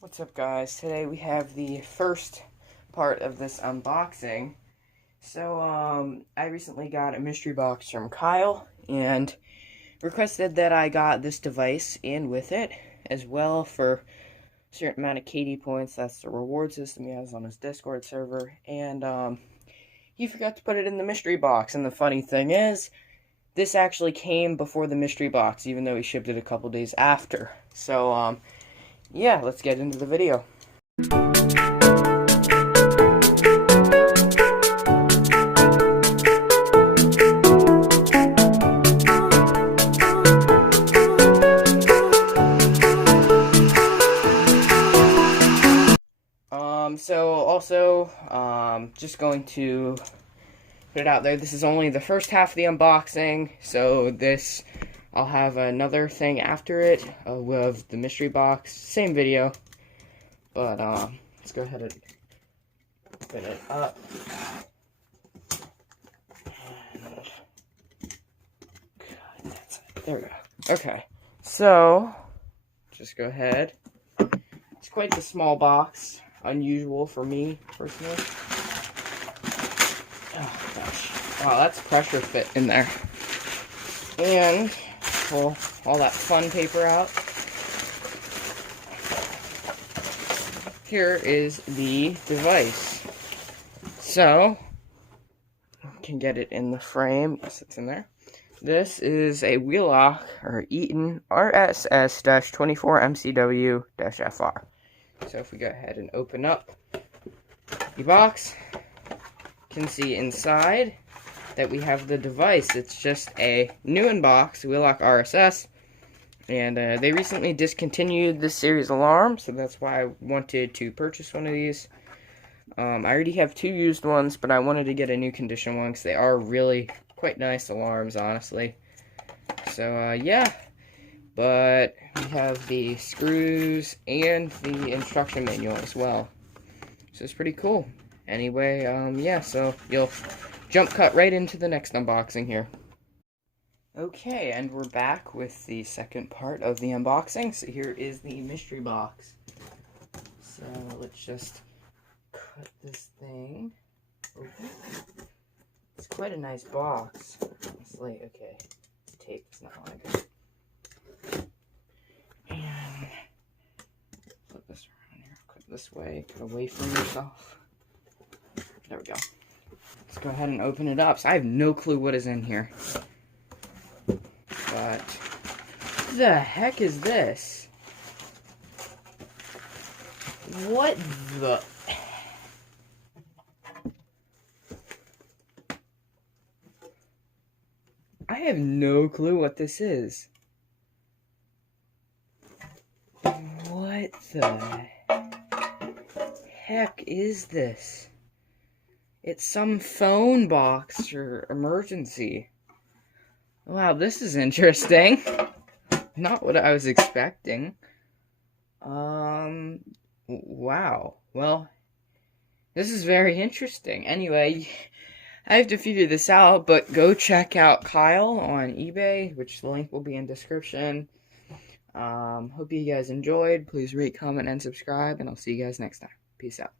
What's up, guys? Today we have the first part of this unboxing. So, I recently got a mystery box from Kyle and requested that I got this device and with it, as well for a certain amount of KD points. That's the reward system he has on his Discord server, and he forgot to put it in the mystery box. And the funny thing is, this actually came before the mystery box, even though he shipped it a couple days after. So, yeah, let's get into the video. Just going to put it out there, this is only the first half of the unboxing, so I'll have another thing after it, with the mystery box, same video, but, let's go ahead and open it up, and that's it, there we go, okay, so, just go ahead, it's quite the small box, unusual for me, personally. Oh, gosh. Wow, that's pressure fit in there. And pull all that fun paper out. Here is the device. So, you can get it in the frame. Yes, it's in there. This is a Wheelock, or Eaton RSS-24MCW-FR. So if we go ahead and open up the box, you can see inside that we have the device. It's just a new in-box Wheelock RSS, and they recently discontinued this series alarm, so that's why I wanted to purchase one of these. I already have two used ones, but I wanted to get a new condition one because they are really quite nice alarms, honestly. So, yeah. But we have the screws and the instruction manual as well. So it's pretty cool. Anyway, yeah, so you'll jump cut right into the next unboxing here. Okay, and we're back with the second part of the unboxing. So here is the mystery box. So let's just cut this thing open. It's quite a nice box. Honestly, okay. Tape is not like it. And flip this around here. Cut this way. Cut away from yourself. There we go. Let's go ahead and open it up. So I have no clue what is in here. But what the heck is this? What the... I have no clue what this is. What the heck is this? It's some phone box or emergency. Wow, this is interesting. Not what I was expecting. Wow. Well, this is very interesting. Anyway, I have to figure this out, but go check out Kyle on eBay, which the link will be in description. Hope you guys enjoyed. Please rate, comment, and subscribe, and I'll see you guys next time. Peace out.